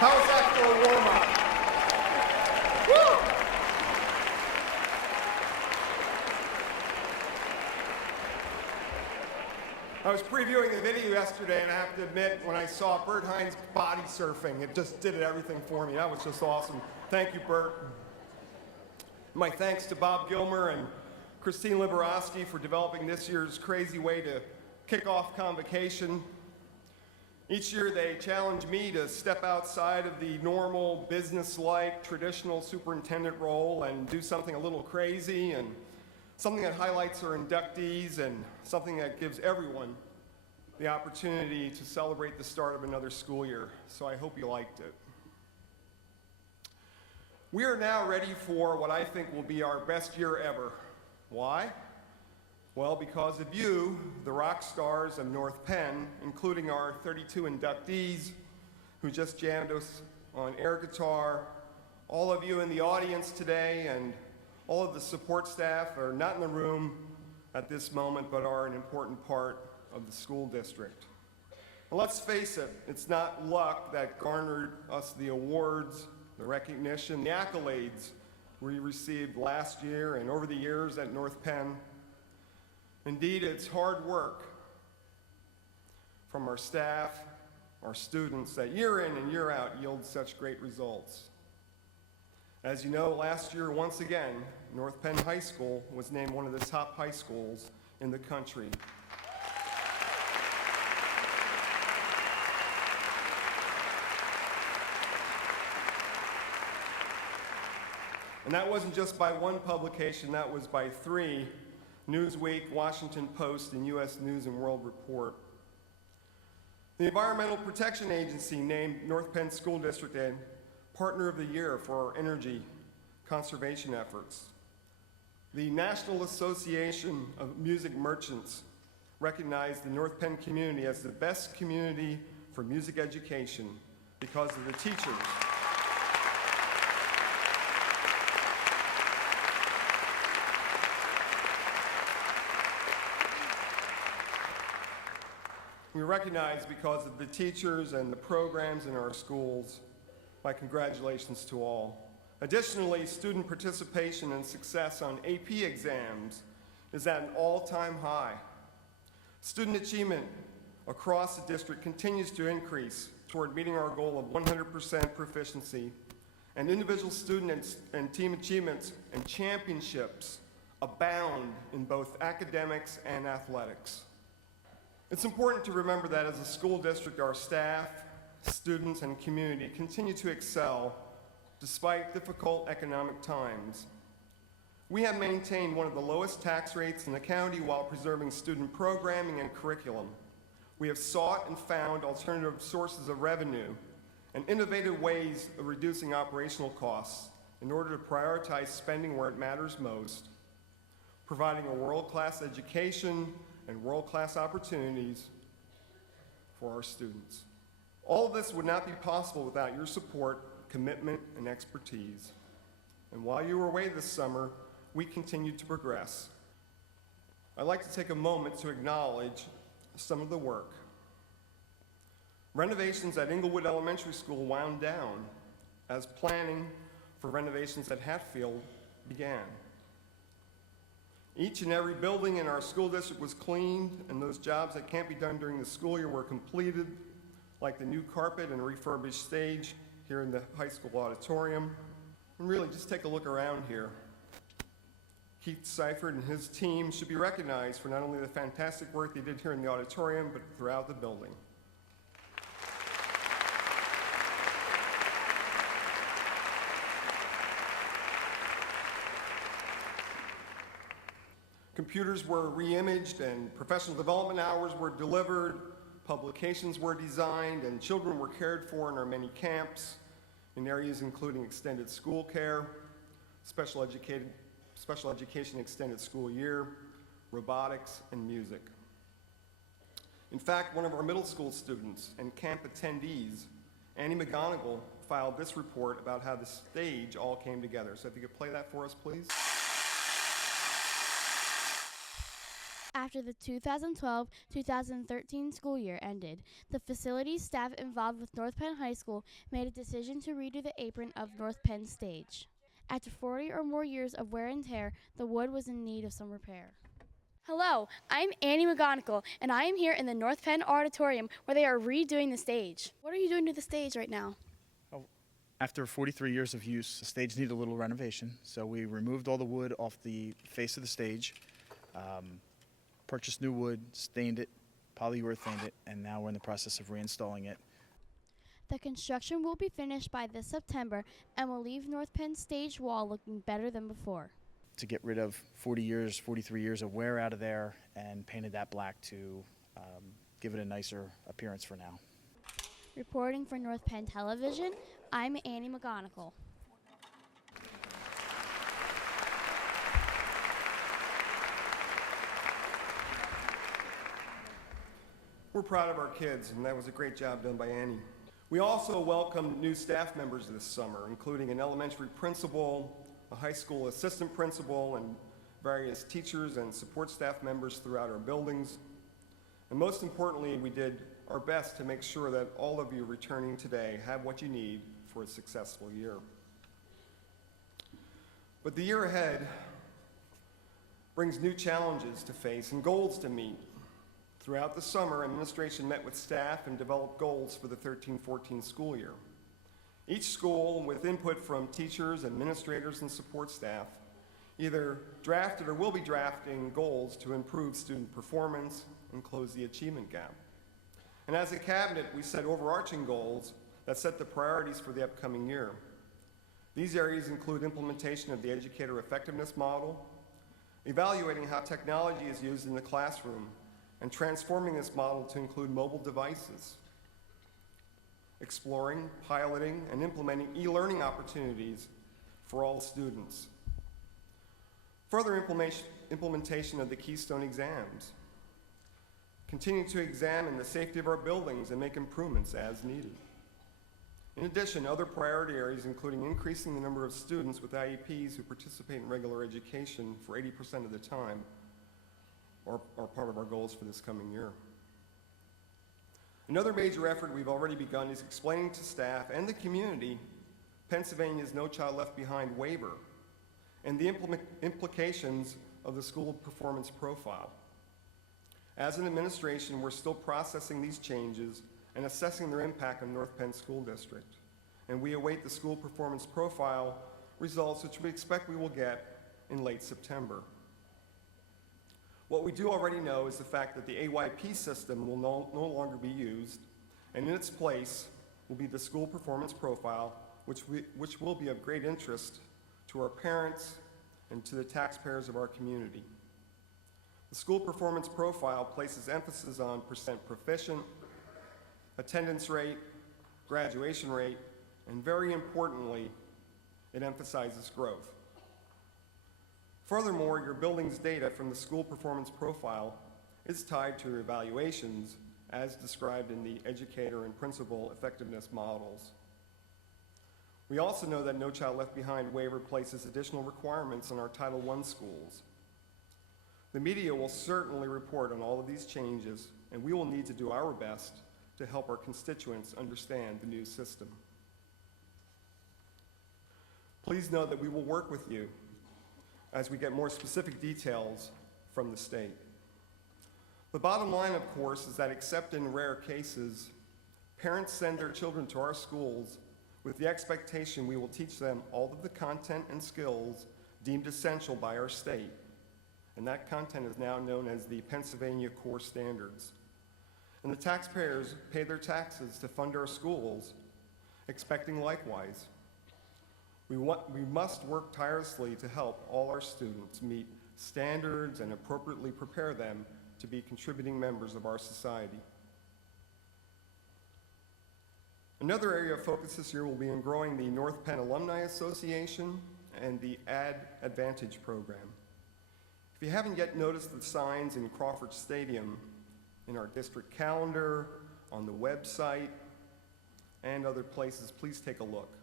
How's that for a warm-up? Woo! I was previewing the video yesterday, and I have to admit, when I saw Bert Hines body surfing, it just did everything for me. That was just awesome. Thank you, Bert. My thanks to Bob Gilmer and Christine Liberoski for developing this year's crazy way to kick off Convocation. Each year they challenge me to step outside of the normal, business-like, traditional superintendent role and do something a little crazy and something that highlights our inductees and something that gives everyone the opportunity to celebrate the start of another school year. So I hope you liked it. We are now ready for what I think will be our best year ever. Why? Well, because of you, the rock stars of North Penn, including our 32 inductees who just jammed us on air guitar, all of you in the audience today, and all of the support staff are not in the room at this moment, but are an important part of the school district. And let's face it, it's not luck that garnered us the awards, the recognition, the accolades we received last year and over the years at North Penn. Indeed, it's hard work from our staff, our students, that year in and year out yield such great results. As you know, last year, once again, North Penn High School was named one of the top high schools in the country. And that wasn't just by one publication, that was by 3: Newsweek, Washington Post, and U.S. News and World Report. The Environmental Protection Agency named North Penn School District a Partner of the Year for our energy conservation efforts. The National Association of Music Merchants recognized the North Penn community as the best community for music education because of the teachers. We recognize because of the teachers and the programs in our schools. My congratulations to all. Additionally, student participation and success on AP exams is at an all-time high. Student achievement across the district continues to increase toward meeting our goal of 100% proficiency, and individual student and team achievements and championships abound in both academics and athletics. It's important to remember that as a school district, our staff, students, and community continue to excel despite difficult economic times. We have maintained one of the lowest tax rates in the county while preserving student programming and curriculum. We have sought and found alternative sources of revenue and innovative ways of reducing operational costs in order to prioritize spending where it matters most, providing a world-class education and world-class opportunities for our students. All of this would not be possible without your support, commitment, and expertise. And while you were away this summer, we continued to progress. I'd like to take a moment to acknowledge some of the work. Renovations at Inglewood Elementary School wound down as planning for renovations at Hatfield began. Each and every building in our school district was cleaned, and those jobs that can't be done during the school year were completed, like the new carpet and refurbished stage here in the high school auditorium. And really, just take a look around here. Keith Seifert and his team should be recognized for not only the fantastic work they did here in the auditorium, but throughout the building. Computers were re-imaged and professional development hours were delivered, publications were designed, and children were cared for in our many camps in areas including extended school care, special education extended school year, robotics, and music. In fact, one of our middle school students and camp attendees, Annie McGonigal, filed this report about how the stage all came together. So if you could play that for us, please. After the 2012-2013 school year ended, the facilities staff involved with North Penn High School made a decision to redo the apron of North Penn stage. After 40 or more years of wear and tear, the wood was in need of some repair. Hello, I'm Annie McGonigal, and I am here in the North Penn Auditorium where they are redoing the stage. What are you doing to the stage right now? After 43 years of use, the stage needed a little renovation, so we removed all the wood off the face of the stage, purchased new wood, stained it, polyurethaned it, and now we're in the process of reinstalling it. The construction will be finished by this September and will leave North Penn stage wall looking better than before. To get rid of 43 years of wear out of there and painted that black to give it a nicer appearance for now. Reporting for North Penn Television, I'm Annie McGonigal. We're proud of our kids, and that was a great job done by Annie. We also welcomed new staff members this summer, including an elementary principal, a high school assistant principal, and various teachers and support staff members throughout our buildings. And most importantly, we did our best to make sure that all of you returning today have what you need for a successful year. But the year ahead brings new challenges to face and goals to meet. Throughout the summer, administration met with staff and developed goals for the 13-14 school year. Each school, with input from teachers, administrators, and support staff, either drafted or will be drafting goals to improve student performance and close the achievement gap. And as a cabinet, we set overarching goals that set the priorities for the upcoming year. These areas include implementation of the educator effectiveness model, evaluating how technology is used in the classroom, and transforming this model to include mobile devices, exploring, piloting, and implementing e-learning opportunities for all students. Further implementation of the Keystone exams. Continue to examine the safety of our buildings and make improvements as needed. In addition, other priority areas including increasing the number of students with IEPs who participate in regular education for 80% of the time are part of our goals for this coming year. Another major effort we've already begun is explaining to staff and the community Pennsylvania's No Child Left Behind waiver and the implications of the school performance profile. As an administration, we're still processing these changes and assessing their impact on North Penn School District. And we await the school performance profile results, which we expect we will get in late September. What we do already know is the fact that the AYP system will no longer be used, and in its place will be the school performance profile, which will be of great interest to our parents and to the taxpayers of our community. The school performance profile places emphasis on percent proficient, attendance rate, graduation rate, and very importantly, it emphasizes growth. Furthermore, your building's data from the school performance profile is tied to your evaluations as described in the educator and principal effectiveness models. We also know that No Child Left Behind waiver places additional requirements on our Title I schools. The media will certainly report on all of these changes, and we will need to do our best to help our constituents understand the new system. Please know that we will work with you as we get more specific details from the state. The bottom line, of course, is that except in rare cases, parents send their children to our schools with the expectation we will teach them all of the content and skills deemed essential by our state. And that content is now known as the Pennsylvania Core Standards. And the taxpayers pay their taxes to fund our schools, expecting likewise. We must work tirelessly to help all our students meet standards and appropriately prepare them to be contributing members of our society. Another area of focus this year will be in growing the North Penn Alumni Association and the Ad Advantage program. If you haven't yet noticed the signs in Crawford Stadium, in our district calendar, on the website, and other places, please take a look.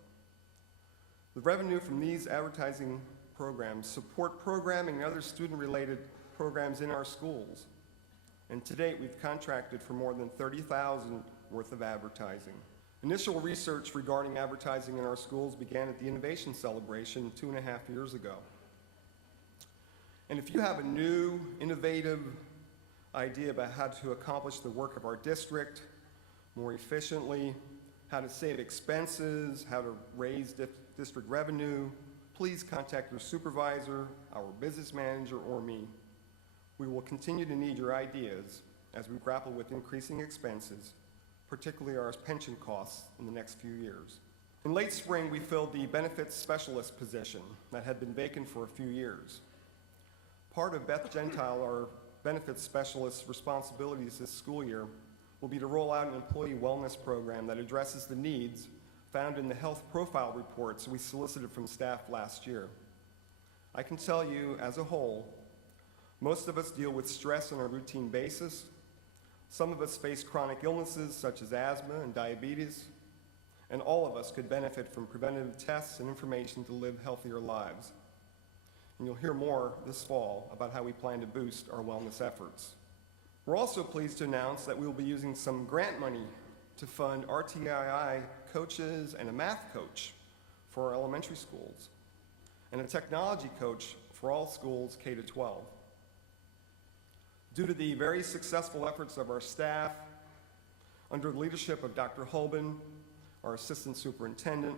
The revenue from these advertising programs support programming and other student-related programs in our schools. And to date, we've contracted for more than $30,000 worth of advertising. Initial research regarding advertising in our schools began at the Innovation Celebration 2.5 years ago. And if you have a new, innovative idea about how to accomplish the work of our district more efficiently, how to save expenses, how to raise district revenue, please contact your supervisor, our business manager, or me. We will continue to need your ideas as we grapple with increasing expenses, particularly our pension costs in the next few years. In late spring, we filled the benefits specialist position that had been vacant for a few years. Part of Beth Gentile, our benefits specialist's responsibilities this school year, will be to roll out an employee wellness program that addresses the needs found in the health profile reports we solicited from staff last year. I can tell you, as a whole, most of us deal with stress on a routine basis. Some of us face chronic illnesses such as asthma and diabetes, and all of us could benefit from preventative tests and information to live healthier lives. And you'll hear more this fall about how we plan to boost our wellness efforts. We're also pleased to announce that we will be using some grant money to fund RTII coaches and a math coach for our elementary schools, and a technology coach for all schools K to 12. Due to the very successful efforts of our staff, under the leadership of Dr. Holben, our assistant superintendent,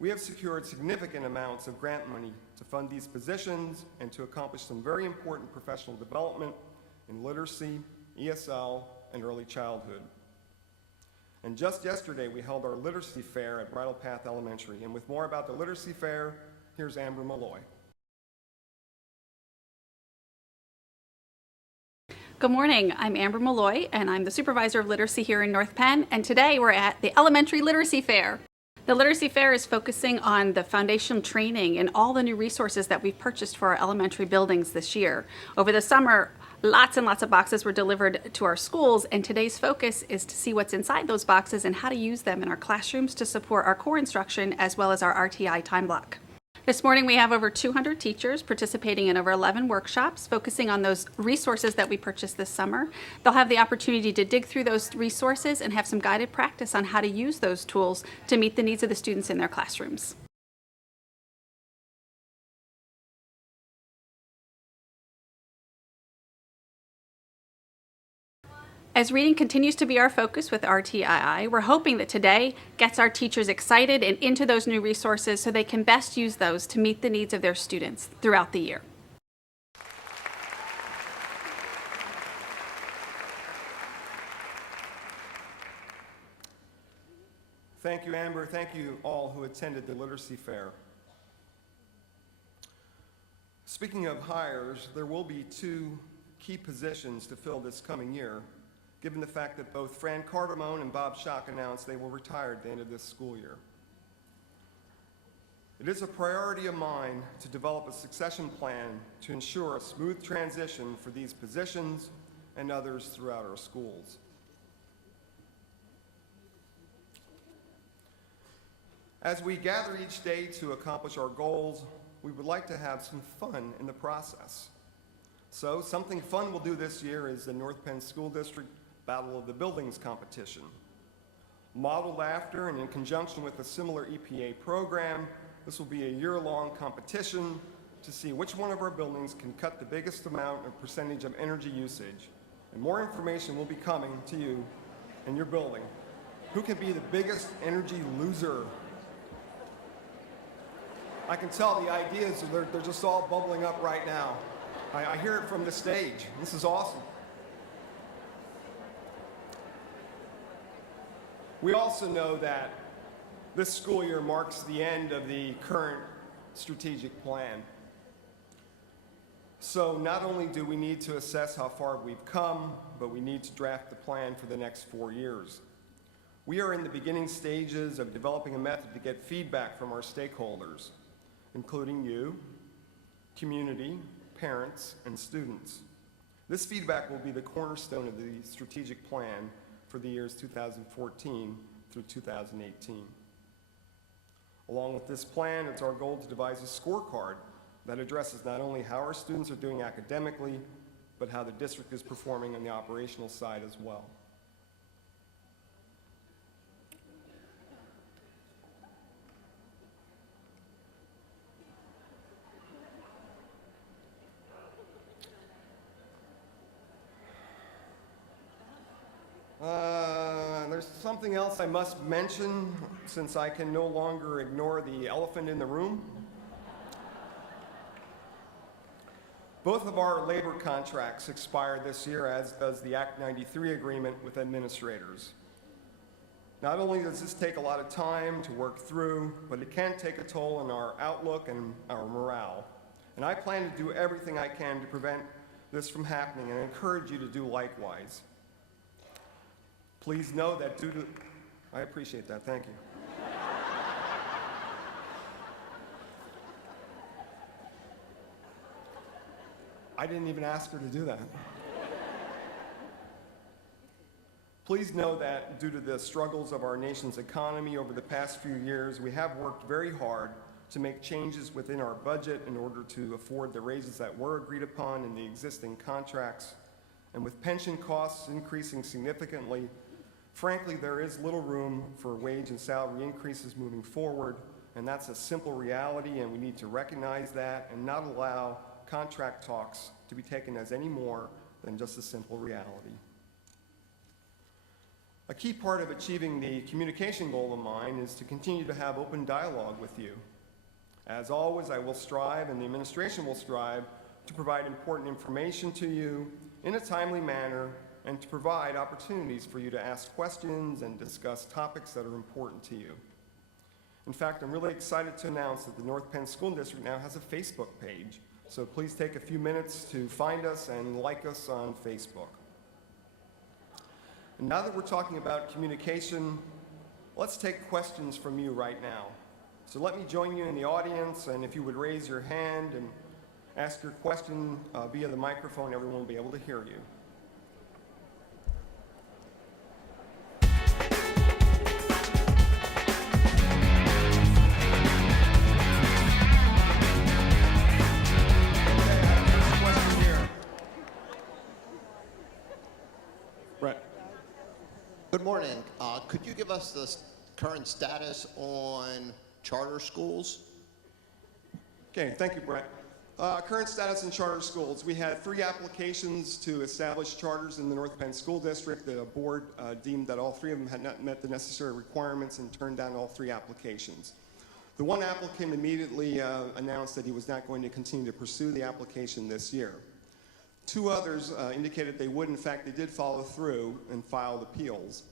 we have secured significant amounts of grant money to fund these positions and to accomplish some very important professional development in literacy, ESL, and early childhood. And just yesterday, we held our literacy fair at Bridle Path Elementary. And with more about the literacy fair, here's Amber Malloy. Good morning, I'm Amber Malloy, and I'm the supervisor of literacy here in North Penn, and today we're at the Elementary Literacy Fair. The Literacy Fair is focusing on the foundational training and all the new resources that we've purchased for our elementary buildings this year. Over the summer, lots and lots of boxes were delivered to our schools, and today's focus is to see what's inside those boxes and how to use them in our classrooms to support our core instruction as well as our RTI time block. This morning we have over 200 teachers participating in over 11 workshops focusing on those resources that we purchased this summer. They'll have the opportunity to dig through those resources and have some guided practice on how to use those tools to meet the needs of the students in their classrooms. As reading continues to be our focus with RTII, we're hoping that today gets our teachers excited and into those new resources so they can best use those to meet the needs of their students throughout the year. Thank you, Amber. Thank you all who attended the Literacy Fair. Speaking of hires, there will be 2 key positions to fill this coming year, given the fact that both Fran Cardamone and Bob Schock announced they will retire at the end of this school year. It is a priority of mine to develop a succession plan to ensure a smooth transition for these positions and others throughout our schools. As we gather each day to accomplish our goals, we would like to have some fun in the process. So something fun we'll do this year is the North Penn School District Battle of the Buildings competition. Modeled after and in conjunction with a similar EPA program, this will be a year-long competition to see which one of our buildings can cut the biggest amount of percentage of energy usage. And more information will be coming to you and your building. Who can be the biggest energy loser? I can tell the ideas, they're just all bubbling up right now. I hear it from the stage. This is awesome. We also know that this school year marks the end of the current strategic plan. So not only do we need to assess how far we've come, but we need to draft the plan for the next 4 years. We are in the beginning stages of developing a method to get feedback from our stakeholders, including you, community, parents, and students. This feedback will be the cornerstone of the strategic plan for the years 2014 through 2018. Along with this plan, it's our goal to devise a scorecard that addresses not only how our students are doing academically, but how the district is performing on the operational side as well. There's something else I must mention since I can no longer ignore the elephant in the room. Both of our labor contracts expire this year, as does the Act 93 agreement with administrators. Not only does this take a lot of time to work through, but it can take a toll on our outlook and our morale. And I plan to do everything I can to prevent this from happening and encourage you to do likewise. Please know that I appreciate that, thank you. I didn't even ask her to do that. Please know that due to the struggles of our nation's economy over the past few years, we have worked very hard to make changes within our budget in order to afford the raises that were agreed upon in the existing contracts. And with pension costs increasing significantly, frankly, there is little room for wage and salary increases moving forward, and that's a simple reality, and we need to recognize that and not allow contract talks to be taken as any more than just a simple reality. A key part of achieving the communication goal of mine is to continue to have open dialogue with you. As always, I will strive, and the administration will strive, to provide important information to you in a timely manner and to provide opportunities for you to ask questions and discuss topics that are important to you. In fact, I'm really excited to announce that the North Penn School District now has a Facebook page, so please take a few minutes to find us and like us on Facebook. And now that we're talking about communication, let's take questions from you right now. So let me join you in the audience, and if you would raise your hand and ask your question via the microphone, everyone will be able to hear you. Good morning. Could you give us the current status on charter schools? Okay, thank you, Brett. Current status in charter schools. We had 3 applications to establish charters in the North Penn School District. The board deemed that all 3 of them had not met the necessary requirements and turned down all 3 applications. The one applicant immediately announced that he was not going to continue to pursue the application this year. 2 others indicated they would. In fact, they did follow through and filed appeals.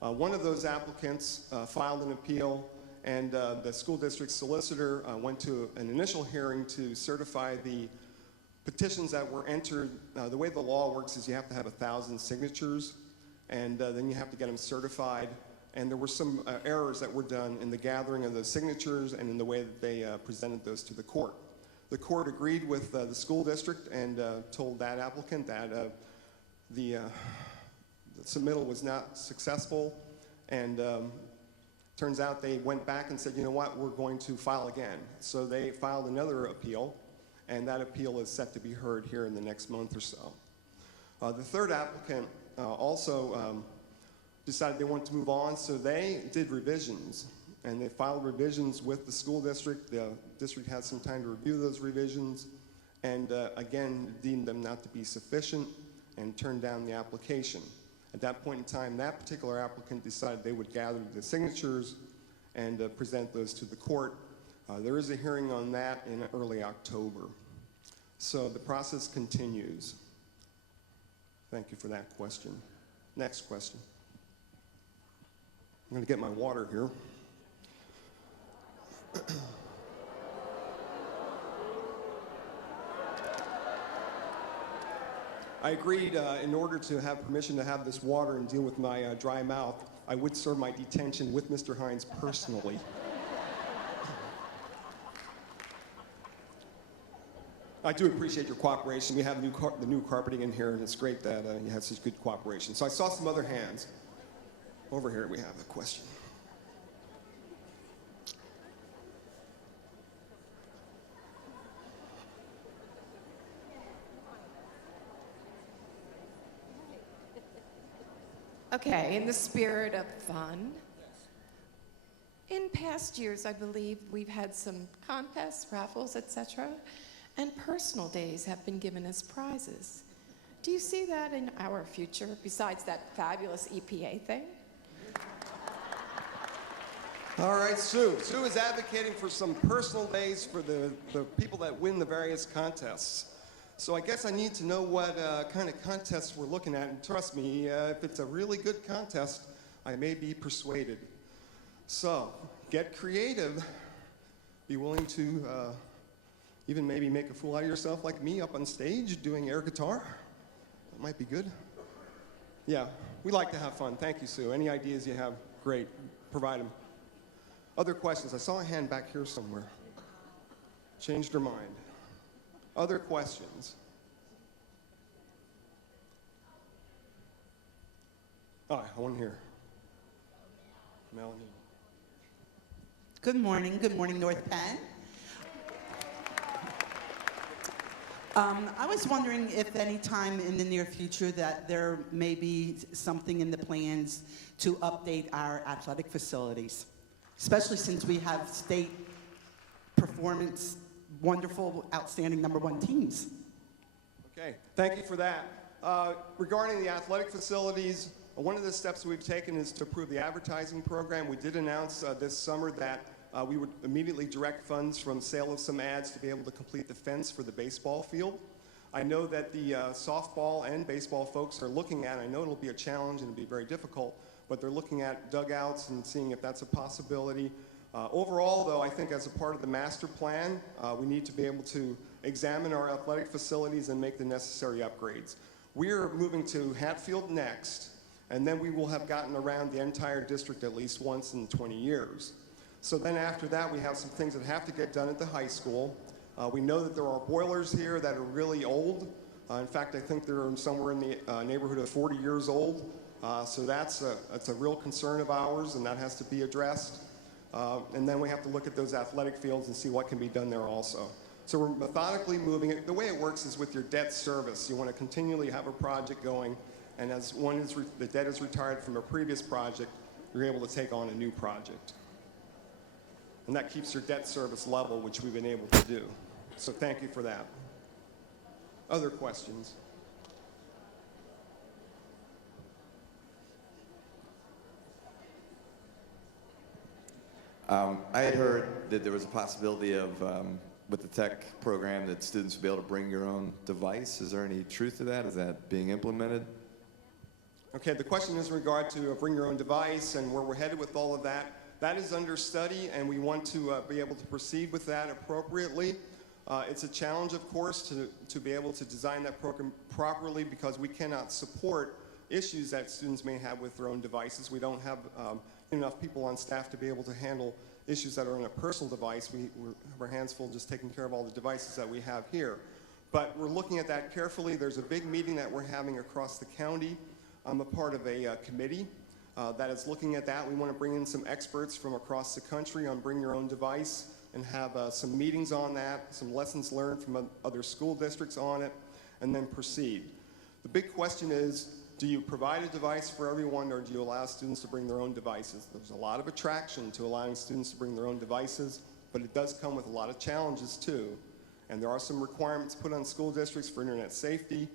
One of those applicants filed an appeal, and the school district solicitor went to an initial hearing to certify the petitions that were entered. The way the law works is you have to have 1,000 signatures, and then you have to get them certified. And there were some errors that were done in the gathering of those signatures and in the way that they presented those to the court. The court agreed with the school district and told that applicant that the submittal was not successful, and turns out they went back and said, you know what, we're going to file again. So they filed another appeal, and that appeal is set to be heard here in the next month or so. The third applicant also decided they wanted to move on, so they did revisions. And they filed revisions with the school district. The district had some time to review those revisions, and again, deemed them not to be sufficient and turned down the application. At that point in time, that particular applicant decided they would gather the signatures and present those to the court. There is a hearing on that in early October. So the process continues. Thank you for that question. Next question. I'm going to get my water here. I agreed in order to have permission to have this water and deal with my dry mouth, I would serve my detention with Mr. Hines personally. I do appreciate your cooperation. We have the new carpeting in here, and it's great that you had such good cooperation. So I saw some other hands. Over here we have a question. Okay, in the spirit of fun, in past years, I believe we've had some contests, raffles, etc., and personal days have been given as prizes. Do you see that in our future, besides that fabulous EPA thing? All right, Sue. Sue is advocating for some personal days for the people that win the various contests. So I guess I need to know what kind of contests we're looking at. And trust me, if it's a really good contest, I may be persuaded. So get creative. Be willing to even maybe make a fool out of yourself like me up on stage doing air guitar. That might be good. Yeah, we like to have fun. Thank you, Sue. Any ideas you have, great. Provide them. Other questions? I saw a hand back here somewhere. Changed her mind. Other questions? All right, I want to hear. Melanie. Good morning, North Penn. I was wondering if any time in the near future that there may be something in the plans to update our athletic facilities, especially since we have state performance, wonderful, outstanding #1 teams. Okay, thank you for that. Regarding the athletic facilities, one of the steps we've taken is to approve the advertising program. We did announce this summer that we would immediately direct funds from sale of some ads to be able to complete the fence for the baseball field. I know that the softball and baseball folks are looking at, I know it'll be a challenge and it'll be very difficult, but they're looking at dugouts and seeing if that's a possibility. Overall, though, I think as a part of the master plan, we need to be able to examine our athletic facilities and make the necessary upgrades. We're moving to Hatfield next, and then we will have gotten around the entire district at least once in 20 years. So then after that, we have some things that have to get done at the high school. We know that there are boilers here that are really old. In fact, I think they're somewhere in the neighborhood of 40 years old. So that's a real concern of ours, and that has to be addressed. And then we have to look at those athletic fields and see what can be done there also. So we're methodically moving it. The way it works is with your debt service. You want to continually have a project going, and as the debt is retired from a previous project, you're able to take on a new project. And that keeps your debt service level, which we've been able to do. So thank you for that. Other questions? I had heard that there was a possibility of, with the tech program, that students would be able to bring your own device. Is there any truth to that? Is that being implemented? Okay, the question is in regard to bring your own device and where we're headed with all of that. That is under study, and we want to be able to proceed with that appropriately. It's a challenge, of course, to be able to design that program properly because we cannot support issues that students may have with their own devices. We don't have enough people on staff to be able to handle issues that are on a personal device. We have our hands full just taking care of all the devices that we have here. But we're looking at that carefully. There's a big meeting that we're having across the county. I'm a part of a committee that is looking at that. We want to bring in some experts from across the country on bring your own device and have some meetings on that, some lessons learned from other school districts on it, and then proceed. The big question is, do you provide a device for everyone, or do you allow students to bring their own devices? There's a lot of attraction to allowing students to bring their own devices, but it does come with a lot of challenges too. And there are some requirements put on school districts for internet safety.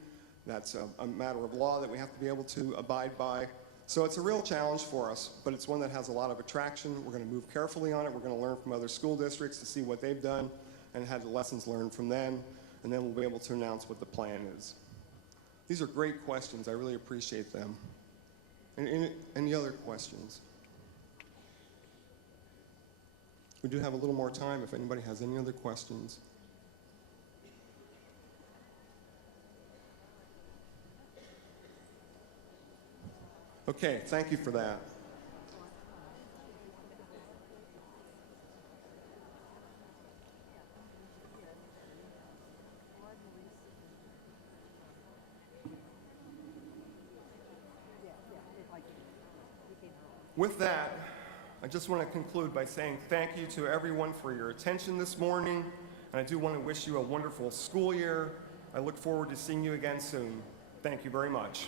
That's a matter of law that we have to be able to abide by. So it's a real challenge for us, but it's one that has a lot of attraction. We're going to move carefully on it. We're going to learn from other school districts to see what they've done and have the lessons learned from them, and then we'll be able to announce what the plan is. These are great questions. I really appreciate them. Any other questions? We do have a little more time if anybody has any other questions. Okay, thank you for that. With that, I just want to conclude by saying thank you to everyone for your attention this morning, and I do want to wish you a wonderful school year. I look forward to seeing you again soon. Thank you very much.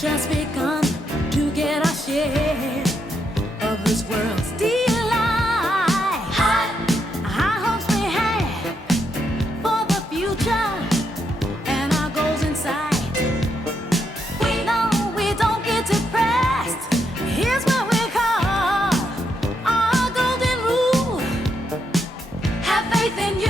just begun to get our share of this world's delight. High hopes we had for the future and our goals in sight. We know we don't get depressed. Here's what we call our golden rule. Have faith in you.